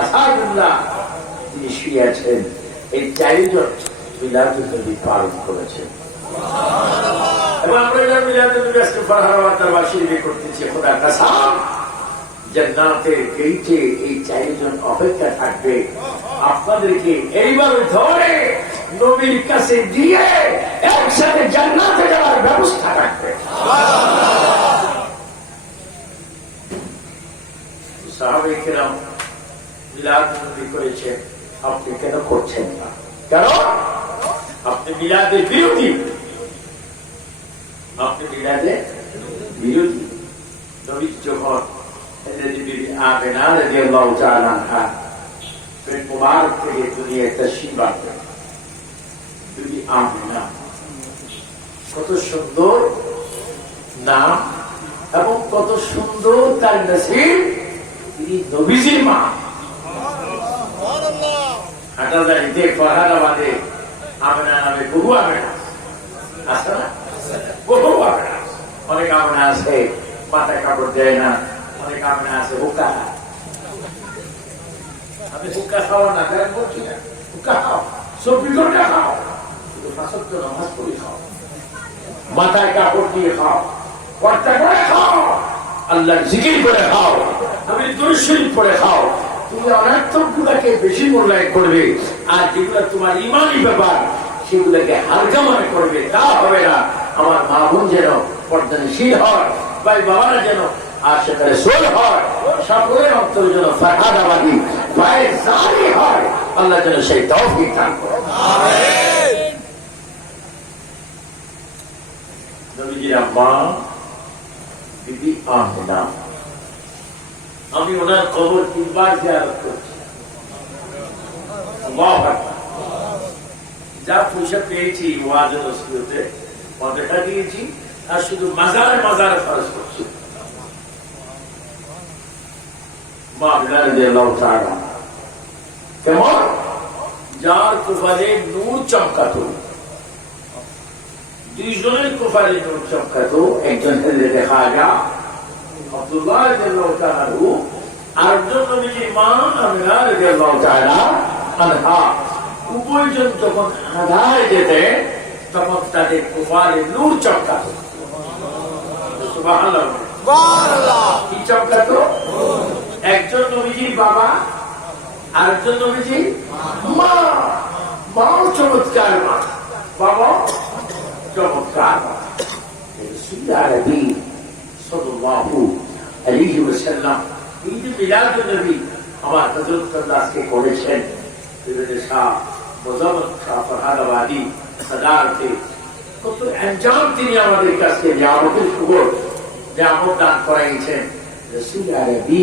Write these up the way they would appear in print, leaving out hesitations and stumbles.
আসাদুল্লাহ তিনি শুয়েছেন, এই চারজন মিলাদুন নবী পালন করেছেন। এবং আমরা যারা মিলাদুন নবী আজকে ফারহারাবাসী করতেছি, খোদার কসম জান্নাতের গেইটে এই চারজন অপেক্ষা থাকবে আপনাদেরকে এইভাবে ধরে নবীর কাছে দিয়ে একসাথে জান্নাতে যাওয়ার ব্যবস্থা রাখবে। সাহাবায়ে কেরাম মিলাদুন নবী করেছেন, আপনি কেন করছেন না? কারণ আপনি মিলাদের বিরোধী, আপনি মিলাদের বিরোধী। নবী যখন আমেনা রাদিয়াল্লাহু তাআলা আনহা পেট মুবারক থেকে দুনিয়ায় তাশরীফ আনলেন, বিবি আমেনা কত সুন্দর নাম এবং কত সুন্দর তার নসিব, তিনি নবীজির মা। হাটাজারিতে ফারহারাবাদে আমেনা নামে বহু আমেনা আছে না? বহু আমেনা। অনেক আমেনা আছে মাথায় কাপড় দেয় না, অনেক আমেনা আছে হুক্কা। আমি হুক্কা খাওয়া না কেন বলছি না, হুক্কা খাও, 24 ঘন্টা খাও, কিন্তু 5 ওয়াক্ত নামাজ পড়ে খাও, মাথায় কাপড় দিয়ে খাও, কর্তা করে খাও, আল্লাহর জিকির করে খাও, আমি দুরূদ শরীফ পড়ে খাও। তুমি অনার্থক গুলাকে বেশি মূল্যায়ন করবে, আর যেগুলো তোমার ইমানি ব্যাপার সেগুলোকে হালকা মনে করবে, তা হবে না। আমার মা বোন যেন পর্দানশীল হয়, ভাই বাবারা যেন আর সেখানে সোল হয়, সকলের অন্তর যেন ফারহাদাবাদী ভাইয়ের জানি হয়, আল্লাহ যেন সেই তৌফিক দান করেন। নবীজির আম্মা বিবি আমেনা, আমি ওনার কবর 3 বার জিয়ারত করছি। আল্লাহু আকবার। যা পয়সা পেয়েছি ওয়াজে নসিহতে পয়সা দিয়েছি, আর শুধু মাজারে মাজারে খরচ করছি। মা আমেনা রাদিয়াল্লাহু তাআলা কেমন, যার কপালে নূর চমকাতো, 2 জনের কপালে নূর চমকাতো, একজন হযরত খাজা আব্দুল্লাহ রাদিয়াল্লাহু তাআলা আনহু, আরেকজন নবীজির মা আমেনা রাদিয়াল্লাহু তাআলা আনহা। উভয়জন যখন আধায় যেতে তখন তাদের কপালে নূর চমকাতো। সুবহানাল্লাহ, সুবহানাল্লাহ। কি চমকাতো? একজন নবীজির বাবা, আরেকজন নবীজির মা। মাও চমৎকার মা, বাবা চমৎকার মা। রাসূলুল্লাহ নবী সাল্লাল্লাহু আলাইহি ওয়াসাল্লাম ঈদ মিলাদুন নবী আমার হযরত কাল্লাসকে করেছেন। শাহ মুজাম্মেল শাহ ফারহাদাবাদী সাদাতে কত আঞ্জাম তিনি আমাদের কাছে নিয়ামতের শুকর নিয়ামত দান করাইছেন। রাসূলুল্লাহ নবী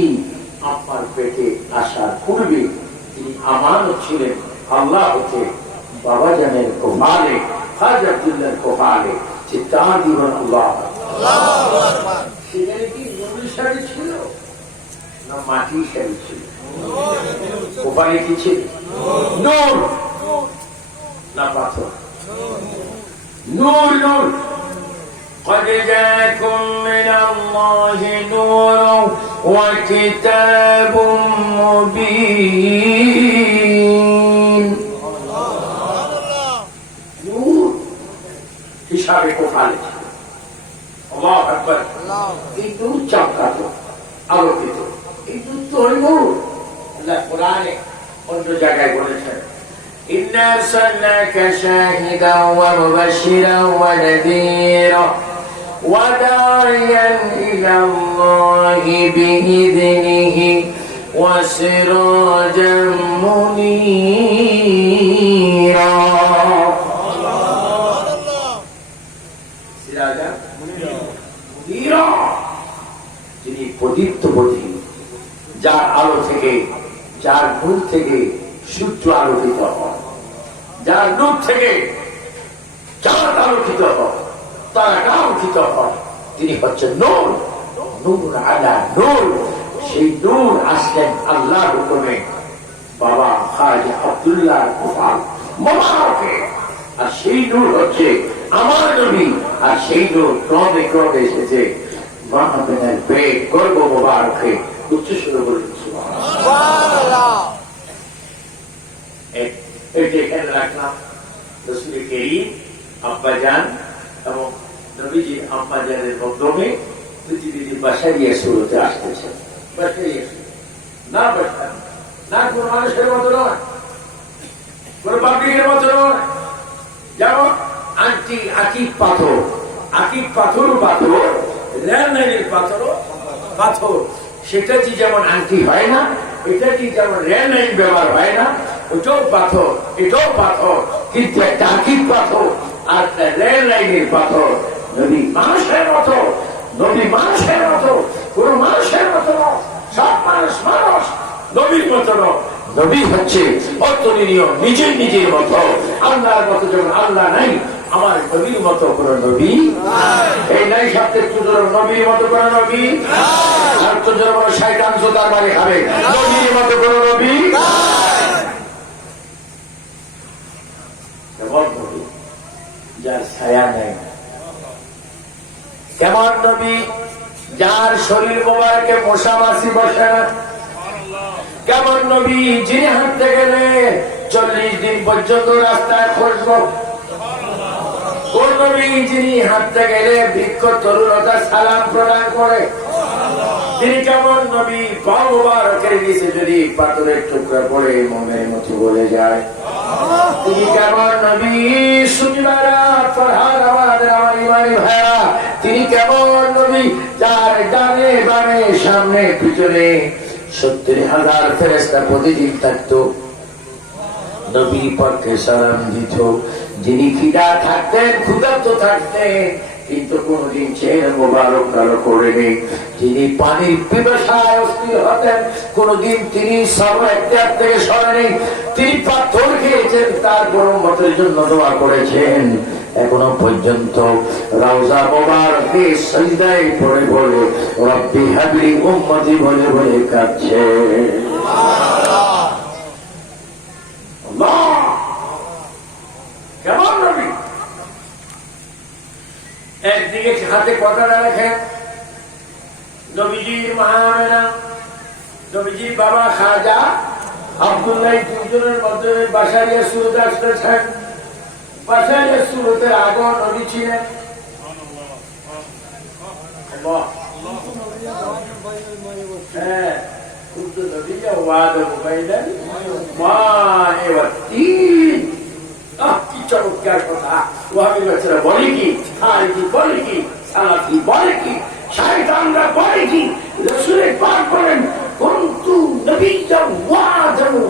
আপনার পেটে আসার পূর্বে তিনি আমানত ছিলেন আল্লাহ হতে বাবা জানের কোফালে, খাজা আব্দুল্লাহর কোফালে, চিৎকার দিবেন আল্লাহ। সেখানে কি নূরের শাড়ি ছিল না মাটির শাড়ি ছিল? কোফালে কি ছিল? নূর না পাথর? নূর। নূর। قد جاءكم من الله نور وكتاب مبين। نور হিসাবে কোফালে ছিল। আল্লাহু আকবার। এই নূর চমকাতো, আলোকিত। এই নূর তো নূর। আল্লাহ কোরআনে অন্য জায়গায় বলেছেন, إنا أرسلناك شاهدا ومبشرا ونذيرا وداعيا إلى الله بإذنه وسراجا منيرا। سراجا منيرا যিনি প্রদীপ্তপতি, যার আলো থেকে, যার নূর থেকে সূর্য আলোকিত হয়, যার নূর থেকে চাঁদ আলোকিত হয়, তারাটা আলোকিত হয়, তিনি হচ্ছেন নূর। নূর আলা নূর। সেই নূর আসলেন আল্লাহর হুকুমে বাবা খাজা আব্দুল্লাহর কোফাল মোবারকে। আর সেই নূর হচ্ছে আমার নবী, আর সেই নূর ক্রমে ক্রমে এসেছে মা আমেনার পেট গর্ভ মোবারকে। উচ্চ সুরে বলুন সুবহানাল্লাহ। রাসূল কারীম আব্বাজান এবং নবীজি আম্মাজানের মাধ্যমে পৃথিবীর বাশারিয়া সুরতে আসতেছে। বাশারিয়া না বাশার না কোন মানুষের মতো নয়, কোন পাবলিকের মতো নয়। যেমন আংটি আকিক পাথর, আকিক পাথর পাথর, রেল লাইনের পাথর পাথর, সেটা কি যেমন আংটি হয় না, এটা কি যেমন রেল লাইন ব্যবহার হয় না, ওটাও পাথর এটাও পাথর, কিন্তু একটা আকিক পাথর আর রেল লাইনের পাথর। নবী মানুষের মতো, নবী মানুষের মতো, কোন মানুষের মতো নয়। সব মানুষ মানুষ, নবীর মতো নয়। নবী হচ্ছে অতুলনীয়, নিজের নিজের মতো। আল্লাহর মতো যেমন আল্লাহ নাই, আমার নবীর মতো কোন নবী এই নাই। সবচেয়ে একটু ধরো নবীর মতো কোন নবী, আর তো ধরো শয়তান জোতার বাড়ি খাবে, নবীর মতো কোন নবী। কেমন নবী যার ছায়া নেই, কেমন নবী যার শরীর মোবারকে মশা মাছি বসে না, কেমন নবী যিনি হাঁটতে গেলে 40 দিন পর্যন্ত রাস্তায় খুঁজব, কোন নবী যিনি হাঁটতে গেলে বৃক্ষ তরুণতা সালাম প্রদান করে, তিনি কেমন নবী পাও মোবারকের নিচে যদি পাথরের টুকরা পড়ে মনের মতো বলে যায়, তিনি কেমন নবী। সুনিবারা ফরহাদ আমাদের আমার ইমানি ভাইরা, তিনি কেমন নবী যার ডানে বামে সামনে পিছনে 70,000 ফেরেশতা প্রতিদিন থাকতো, নবী পাককে সালাম দিত। যিনি খিদা থাকতেন, ক্ষুধার্ত থাকতেন, কিন্তু কোনদিন চেহারা মোবারক কালো করেনি। যিনি পানির পিপাসায় অস্থির হতেন, কোনদিন তিনি সর্বত্যাগ থেকে সরেনি। তিনি পাথর খেয়েছেন, তার গরম মতের জন্য দোয়া করেছেন। এখনো পর্যন্ত রওজা মোবারকে সিজদায় পড়ে পড়ে রব্বি হাবলি উম্মতি বলে বলে কাঁদছে। কেমন নবী, একদিকে হাতে কথাটা রেখেন, নবীজির মা আমেনা, নবীজির বাবা খাজা আব্দুল্লাহ, দুজনের মধ্যে বাশারিয়া সুরত আসতেছেন। বাশারিয়া সুরতের আগে নবী ছিলেন। কি চমৎকার কথা! ওয়াহাবি বাচ্চারা বলে কি, খারিজি বলে কি, সালাফি বলে কি, শয়তানরা বলে কি? রাসূলের পাক বলেন কুনতু নবিয়্যান ওয়াদাহু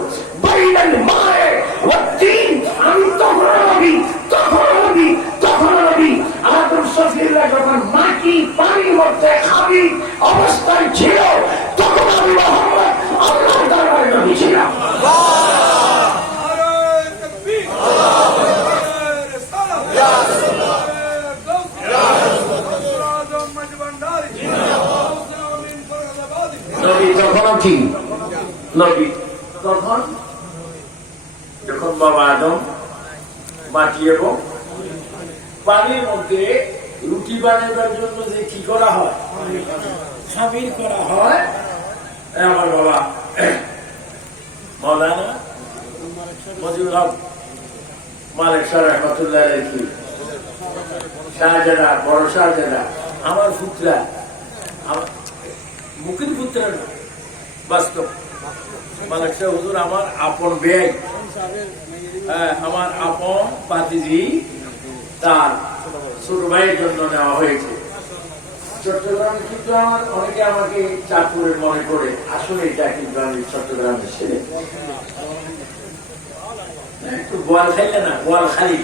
বাইনাল মায়ে ওয়াত-তিন, আমি তখন নবী, তখন নবী, তখন নবী। আদম সফিউল্লাহ যখন মাটি পানির মধ্যে খাবি অবস্থায় ছিল, তখন আমি মুহাম্মদ আল্লাহর দরবারে নবী ছিলাম। নবী তখন কি নবী, তখন যখন বাবা আদম মাটি এবং পানির মধ্যে রুটি বানাবার জন্য যে কি করা হয়, খামির করা হয়, আমার বাবা মাওলানা মজিবুর হক মালিক সাহেব রহমতুল্লাহ কি শাহজাদা, বড় শাহজাদা, আমার পুত্রা, মুখের পুত্র না, বাস্তব মালিক সাহেব হুজুর আমার আপন ব্যয়, আমার আপন পাতিজি, তার ছোট ভাইয়ের জন্য নেওয়া হয়েছে চট্টগ্রাম। কিন্তু আমার অনেকে আমাকে চাঁদপুরের মনে করে, আসলে এটা কিন্তু আমি চট্টগ্রামের ছেলে। একটু গোয়াল খাইলে না, গোয়াল খালি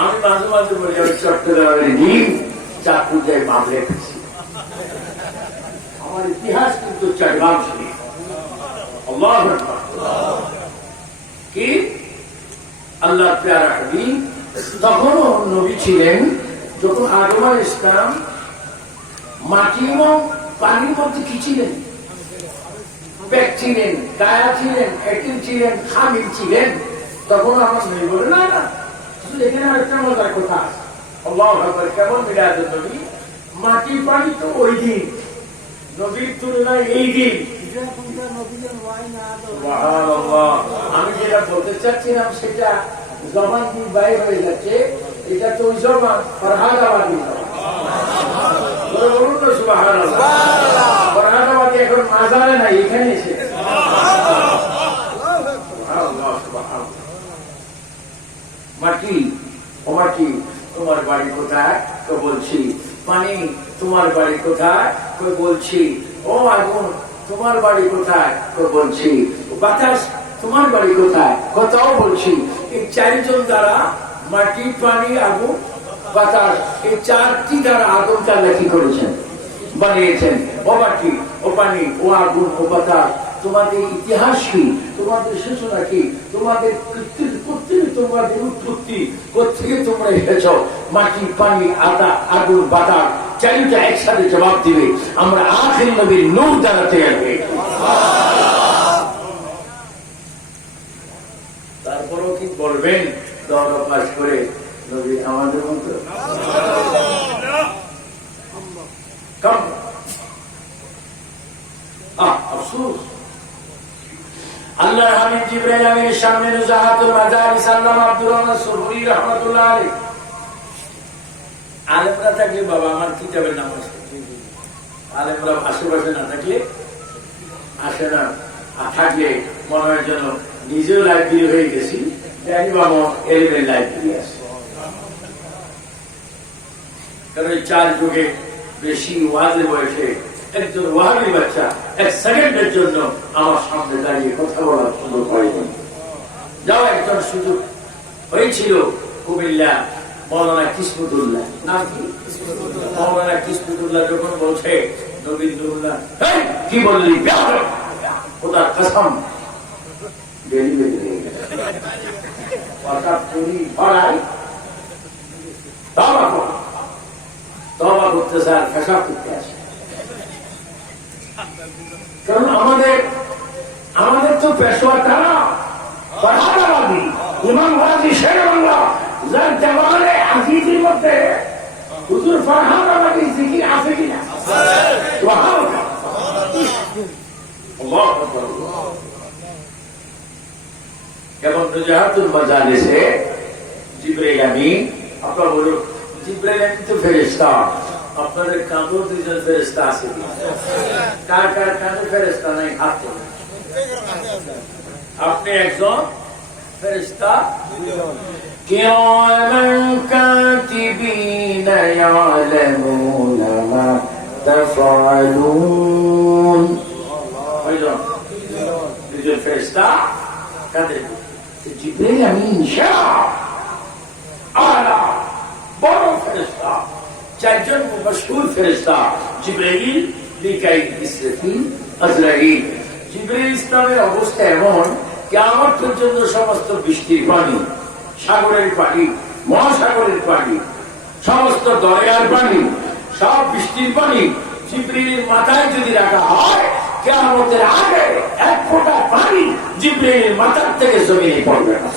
আমি মাঝে মাঝে বলি আমি চট্টগ্রামের ডিম, চাঁদপুর যাই মামলে পেয়েছি। আমার ইতিহাস কিন্তু চট্টগ্রাম ছিল। আল্লাহু আকবার। কি আল্লাহর প্যারা হাবিব তখনও নবী ছিলেন, যখন আদম আলাইহিস সালাম মাটি এবং পানির মধ্যে কি ছিলেন, পেট ছিলেন, কায়া ছিলেন, একিল ছিলেন, খামিল ছিলেন, তখন আমার নবী বলে না না, এখানে আরেকটা মজার কথা আছে। আল্লাহু আকবার। কেমন মিলাদুন নবী, মাটি পানি তো ওই দিন, নবীর তুলনায় এই দিন আমি যেটা বলতে চাচ্ছিলাম সেটা জবান দিয়ে বাইরে হয়ে যাচ্ছে। এটা তো ওই জবান ফরহাদাবাদী বলুন না সুবহানাল্লাহ। ফরহাদাবাদী এখন মাজারে নাই, এখানে এসে মাটি ও মাটি তোমার বাড়ি কোথায়? তো বলছি পানি। তোমার বাড়ি কোথায়? তো বলছি ও আগুন তোমার বাড়ি কোথায়? তো বলছি বাতাস তোমার বাড়ি কোথায়? কোথাও বলছি। এই চারজন দ্বারা মাটি, পানি, আগুন, বাতাস, এই চারটি দ্বারা আগুনটা কি করেছেন? বানিয়েছেন। ও মাটি, ও পানি, ও আগুন, ও বাতাস, তোমাদের ইতিহাস কি? তোমাদের সূচনা কি? তোমাদের তোমাদের উৎপত্তি কোথেকে তোমরা এসেছ? মাটি, পানি, আগুন, বাতাস চারিটা একসাথে জবাব দিবে আমরা আখির নবীর নূর দ্বারা তৈরি হয়ে। তারপরও কি বলবেন দর পাশ করে নবী আমাদের মতো? আফসোস আল্লাহর হাবিব জিবরাইল আমিনের সামনে নুজাহাতুল মাজারিস আল্লামা আব্দুর রহমান সুবুরি রাহমাতুল্লাহ আলাইহি আলেমরা থাকলে বাবা আমার কিতাবের নাম আছে। আলেমরা আশেপাশে না থাকলে আসে না, থাকলে মনে হয় যেন নিজেও লাইব্রেরি হয়ে গেছি, জানি বাবা এলিমের লাইব্রেরি আছে। কারণ এই 4 যুগে বেশি ওয়াজের বয়সে একজন ওয়াহাবি বাচ্চা 1 সেকেন্ডের জন্য আমার সামনে দাঁড়িয়ে কথা বলার সুযোগ হয়নি। যাও একজন সুযোগ হয়েছিল কুমিল্লা মৌলানা কিসমতুল্লাহ, নাম কি? মৌলানা কিসমতুল্লাহ যখন বলছে নবীন্দ্রুল্লাহ কি বললি খোদার কসম বেরি বেরি অর্থাৎ তুমি পাড়ায় তওবা করতে চান, পেশাব করতে আসে। কারণ আমাদের তো পেশোয়া তারা ফরহাদাবাদী ইমাম গাজী শের বাংলা যার দেওয়ালে আজিজির মধ্যে হুজুর ফরহাদাবাদী জিকির আছে কিনা? এবং নুজাহাতুল মাজালিসে জিবরাইল আমিন, আপনারা বলুন জিবরাইল আমিন তো ফেরেশতা, আপনাদের কাঁধেও 2 জন ফেরেশতা আছে। কার কার কাঁধে ফেরেশতা নাই? হাত তোলেন। আপনি একজন ফেরেশতা। কিরামান কাতিবিনা ইয়ালামুনা মা তাফআলুন। কয়জন? 2 জন ফেরেশতা কাঁধে। জিবরাইল আমিন আলা বড় ফেরেশতা, 4 জন মশহুর ফেরেশতা জিবরাইল, মিকাইল, ইসরাফিল, আজরাইল। জিবরাইল ইসলামের অবস্থা এমন কিয়ামত পর্যন্ত সমস্ত বৃষ্টির পানি, সাগরের পানি, মহাসাগরের পানি, সমস্ত দরিয়ার পানি, সব বৃষ্টির পানি জিবরাইলের মাথায় যদি রাখা হয়, কিয়ামতের আগে 1 ফোঁটা পানি জিবরাইলের মাথার থেকে জমিনে পড়বে না।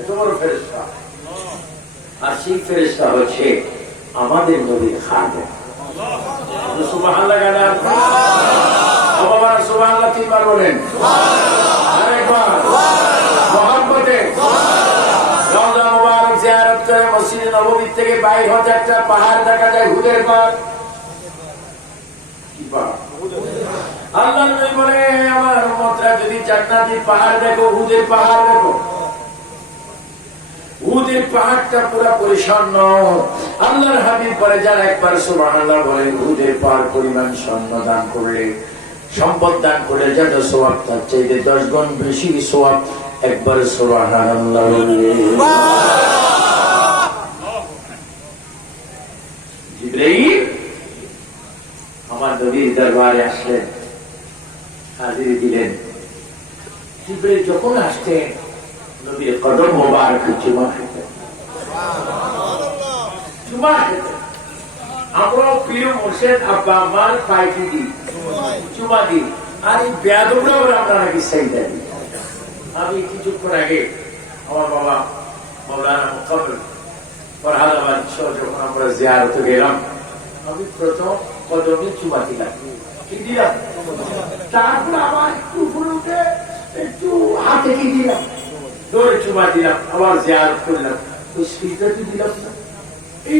এত বড় ফেরেশতা। আর সেই ফেরেশতা হচ্ছে আমাদের নবীর খাদেম। সুবহানাল্লাহ গানা বাবা সুবহানাল্লাহ 3 বার বলেন। আরেকবার মহব্বতে রওজা মুবারক জিয়ারত করে মসজিদ নববী থেকে বাইরে হতে একটা পাহাড় দেখা যায়, হুদের পাহাড়। কি পাহাড়? আল্লাহর নবী বলে আমার উম্মতরা যদি জান্নাতি পাহাড় দেখো, হুদের পাহাড় দেখো। উহুদের পাহাড়টা পুরা পরিচ্ছন্ন। আল্লাহর হাবিব পরে যারা একবার সুবহানাল্লাহ বলেন, উহুদের পাহাড় পরিমাণ স্বর্ণ দান করলে, সম্পদ দান করলে যত সওয়াব তার চাইতে 10 গুণ বেশি সওয়াব একবার সুবহানাল্লাহ বললে। জিবরাইল আমার নবীর দরবারে আসলেন, হাজির দিলেন। জিবরাইল যখন আসতেন নবীর কদম মোবারক চুমা খেতেন। আমরা প্রিয় মুর্শিদ আব্বা আমার পাইটি দিই, চুমা দিই। আর এই বেয়াদবরা আমরা নাকি চাইতে দিই। আমি কিছুক্ষণ আগে আমার বাবা মৌলানা মুকাব্বিল ফরহাদাবাদ সহ যখন আমরা জিয়ারতে গেলাম, আমি প্রথম কদমে চুমা দিলাম। কি দিলাম, তারপর আবার একটু উপরে উঠে একটু হাতে কি দিলাম, দৌড়ে চুমা দিলাম, আবার জিয়ারত করলাম, তো সিজদাটি দিলাম না। এই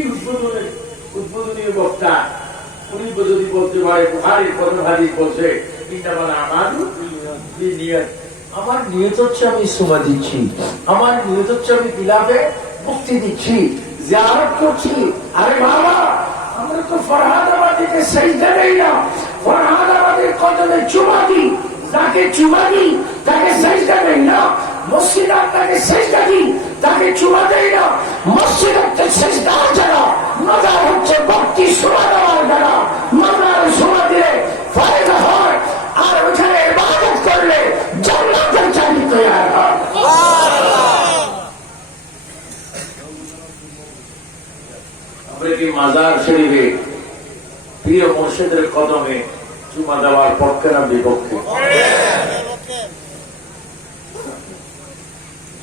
উদ্বোধনী বক্তা উনি যদি বলতে পারে বুখারীর প্রথম হাদিস বলছে ইন্নামাল আমালু বিনিয়াত, আমার নিয়ত হচ্ছে আমি সুমা দিচ্ছি, আমার নিয়ত হচ্ছে আমি বিলাপে মুক্তি দিচ্ছি, জিয়ারত করছি। আরে বাবা, আমরা তো ফরহাদাবাদীকে সেজদা দেই না, ফরহাদাবাদের কদমে চুমা দিই, তাকে চুমা দিই, তাকে সেজদা দেই না। মসজিদ আপনাকে সেজদা দিই, তাকে চুমা দেই না। মসজিদ হচ্ছে সেজদার জায়গা, মাজার হচ্ছে ভক্তি সুমা দেওয়ার জায়গা। মাজার সুমা দিলে ফায়দা হয়, আর ওখানে ইবাদত করলে জান্নাতের চাবি তৈরি হয়। আমরা কি মাজার শরীফে প্রিয় মুর্শিদের কদমে চুমা দেওয়ার পক্ষে না বিপক্ষে?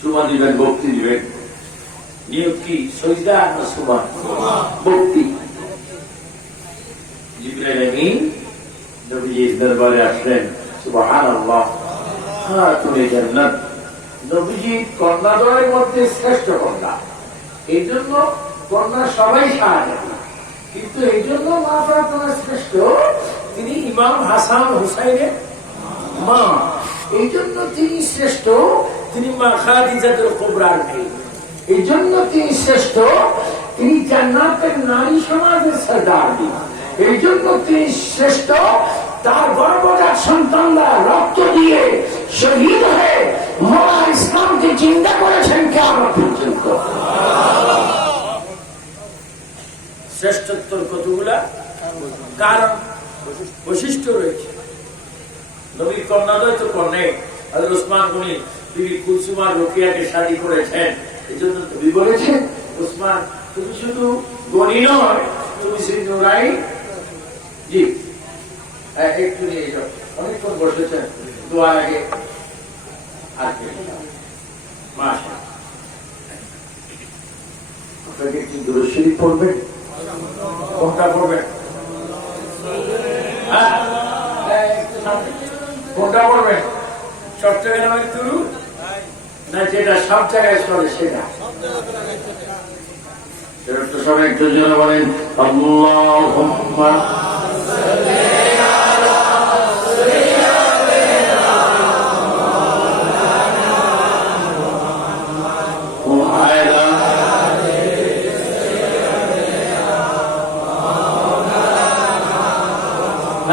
চুমা দিবেন, ভক্তি দিবেন, নিয়ত কি সজদা না সুমা? ভক্তি। জিবরাইল আমিন নবীজির দরবারে আসলেন, সুবহানাল্লাহ, খাতুনে জান্নাত, নবীজি কন্যাদ্বয়ের মধ্যে শ্রেষ্ঠ কন্যা। এই জন্য কন্যা সবাই সাহায্য, কিন্তু এই জন্য মা প্রার্থনা শ্রেষ্ঠ, তিনি ইমাম হাসান হুসাইনের মা, এই জন্য তিনি শ্রেষ্ঠ। তিনি মা খাদিজাতুল কুবরার মেয়ে, এই জন্য তিনি শ্রেষ্ঠ। তিনি জান্নাতের নারী সমাজের সরদার, এই জন্য তিনি শ্রেষ্ঠ। তার গর্ভজাত সন্তানরা রক্ত দিয়ে শহীদ হয়ে মোলা ইসলামকে চিন্তা করেছেন কিয়ামত পর্যন্ত। শ্রেষ্ঠত্বর কতগুলা কারণ বৈশিষ্ট্য রয়েছে। নবীর কন্যাদ্বয় তো কন্যা হযরত ওসমান গনি বিবি কুলসুমার রোকেয়াকে শাদী করেছেন, এই জন্য নবী বলেছেন, ওসমান তুমি শুধু গনি নয়, তুমি সেই নুরাইন। জি একটু নিয়ে যাও, অনেকক্ষণ বসেছেন, দোয়া লাগে। আপনাকে কি দুরূদ শরীফ পড়বেন? কোনটা পড়বেন? কোনটা পড়বেন? চট্টগ্রামের দুরূদ না যেটা সব জায়গায় চলে সেটা? তো সবাই একটু জন্য বলেন, আল্লাহুম্মা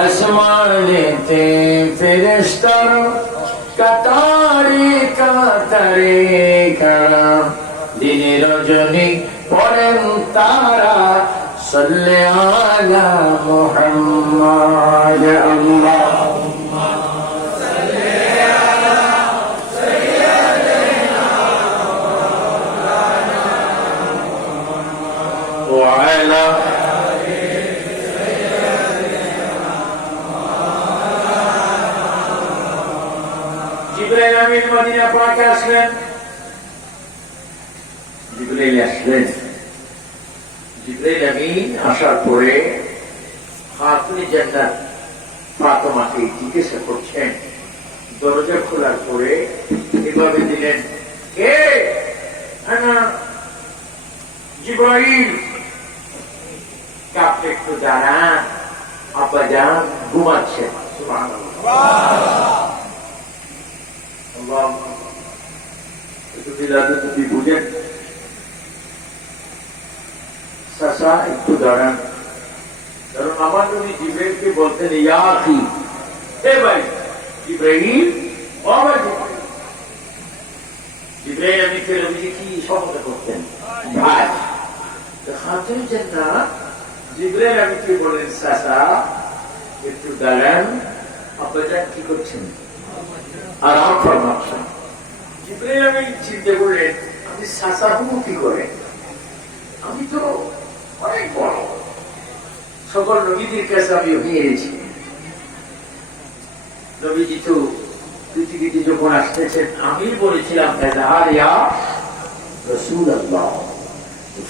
আসমানেতে ফেরেশতার কাতারে কাতারে খাড়া, দিনে রজনী পড়েন তারা, সাল্লি আলা মুহাম্মাদ। আল্লাহুম্মা সাল্লি আলা সাইয়্যিদিনা মাওলানা ওয়া আলা জিবরাইল আমিন মদিনা পাকে আসলেন। জিবরাইল আসলেন, জিবরাইল আমিন আসার পরে খাতুনে জান্নাত ফাতেমাকে জিজ্ঞাসা করছেন, দরজা খোলার পরে এভাবে দিলেন, কে? আনা জিবরাইল। আপনি একটু দাঁড়ান, আব্বা যান ঘুমাচ্ছেন। সুবহানাল্লাহ। তুমি বুঝেন, চাচা একটু দাঁড়ান, কারণ আমার নবী জিবরাইলকে বলতেন, ইয়া আখি, হে ভাই জিবরাইল, ও ভাই। জিবরাইল আমিনকে নবীজি কি সম্বোধন করতেন? ভাই। খাতুনে জান্নাত জিবরাইল আমিনকে বলেন, চাচা একটু দাঁড়ান, আব্বাজান কি করছেন? আরাম ফরমাচ্ছেন। জিবরাইল আমিন চিন্তা করলেন, আমি চাচা হবো কি করে? আমি তো অনেক বড়, সকল নবীদের কাছে আমি হয়েছি। নবীজি তো পৃথিবীতে যখন আসতেছেন, আমি বলেছিলাম রাসূলুল্লাহ।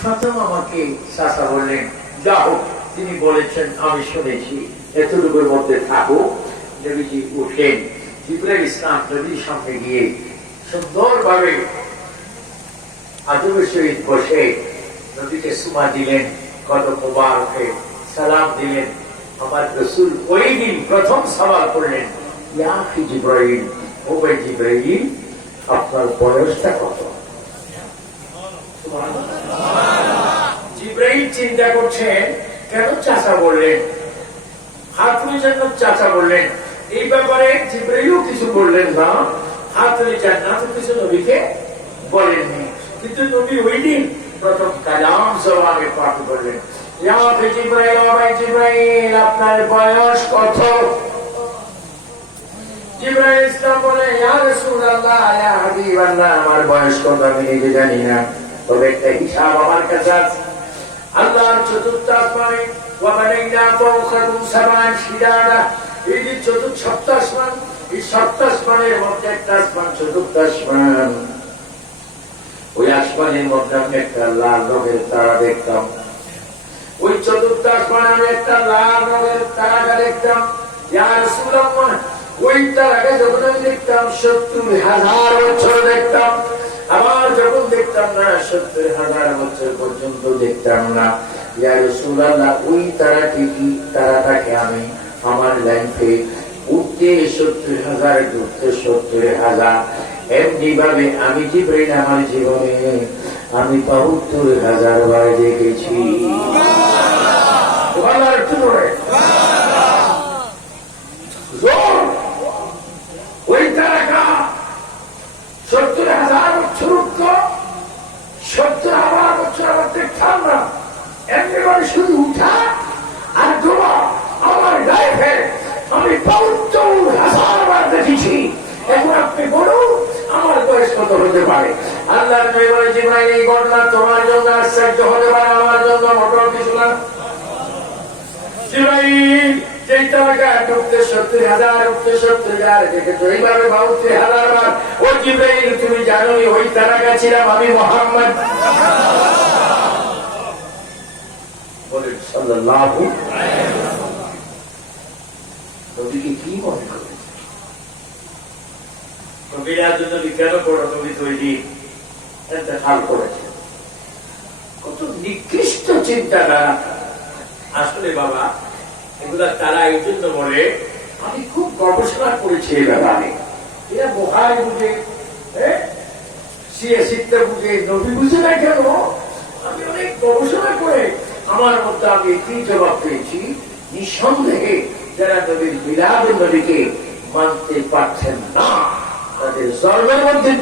ফাতেমা আমাকে চাচা বললেন, যাও তিনি বলেছেন আমি শুনেছি এতটুকুর মধ্যে থাকো। নবীজি উঠলেন, জিবরাইল ইসলাম নবীর সামনে গিয়ে সুন্দরভাবে আদবের সহিত বসে নবীকে সুমা দিলেন, কদম মোবারকে সালাম দিলেন। আমার রাসূল ওই দিন প্রথম সওয়াল করলেন, ইয়া আখি জিবরাইল, ও ভাই জিবরাইল, আপনার বয়সটা কত? জিবরাইল চিন্তা করছেন কেন চাচা বললেন, হাতুড়ি জন্য চাচা বললেন। এই ব্যাপারে জিবরাইলও কিছু বললেন না, হাতুড়ি জান্নাত কিছু নবীকে বলেননি। কিন্তু নবী ওই দিন প্রথম কালাম জবানে পাঠ করলেন, ইয়া আখি জিবরাইল, ও ভাই জিবরাইল, আপনার বয়স কত? জিবরাইল ইসলাম বলে, ইয়া রাসূলুল্লাহ, ইয়া হাবিবাল্লাহ, আমার বয়স কত আমি নিজে জানি না, তবে একটা হিসাব আমার কাছে আছে। আল্লাহর চতুর্থ আসমানে ওয়াবানাইনা ফাওকাকুম সাবআন শিদাদা, এই যে চতুর্থ সপ্ত আসমান, এই সপ্ত আসমানের মধ্যে একটা আসমান চতুর্থ আসমান। ওই আসমানের মধ্যে আমি একটা লাল রঙের তারা দেখতাম। ওই চতুর্থ আসমানে আমি একটা লাল রঙের তারাটা দেখতাম। ইয়া রাসূলুল্লাহ, ওই তারাকে যখন আমি দেখতাম ৭০,০০০ বছর দেখতাম। আবার যখন দেখতাম না ৭০,০০০ বছর পর্যন্ত দেখতাম না। ইয়া রাসূলুল্লাহ, ওই তারাটাকে আমি আমার লাইফে উঠতে ৭০,০০০ ঢুকতে ৭০,০০০, এমনি ভাবে আমি জিবরাইল আমার জীবনে আমি ৭২,০০০ বার দেখেছি। ওই তারাকা ৭০,০০০ বছর উঠত, ৭০,০০০ বছর আমার দেখতাম না। এমনি ভাবে শুধু উঠা আর ডোবা আমার লাইফে আমি ৭২,০০০ বার দেখেছি। এখন আপনি বলুন আমার বয়স কত হতে পারে? আল্লাহ নবী বলে, জিবরাইল, এই ঘটনা তোমার জন্য আশ্চর্য হতে পারে, আমার জন্য মোটর কিছু না। জিবরাইল যেই তারাকা ঢুকতে ৭০,০০০ উঠতে ৭০,০০০ দেখেছো, এইভাবে ৭২,০০০ বার। ও জিবরাইল, তুমি জানো ওই তারাকা ছিলাম আমি মুহাম্মদ। বলেন সাল্লাল্লাহু আলাইহি ওয়াসাল্লাম। নবীকে কি মনে করে নবীর জন্য কেন করো? নবী তৈরি ইন্তেকাল করেছে। কত নিকৃষ্ট চিন্তাধারা। আসলে বাবা, এগুলা তারা এই জন্য বলে, আমি খুব গবেষণা করেছি এই ব্যাপারে। এরা বুখারী বুঝে, সিয়াসিতে বুঝে, নবী বুঝে না কেন? আমি অনেক গবেষণা করে আমার মধ্যে আমি একটি জবাব পেয়েছি, নিঃসন্দেহে যারা নবীর মিলাদ নবীকে মানতে পারছেন না, তাদের জন্মের মধ্যে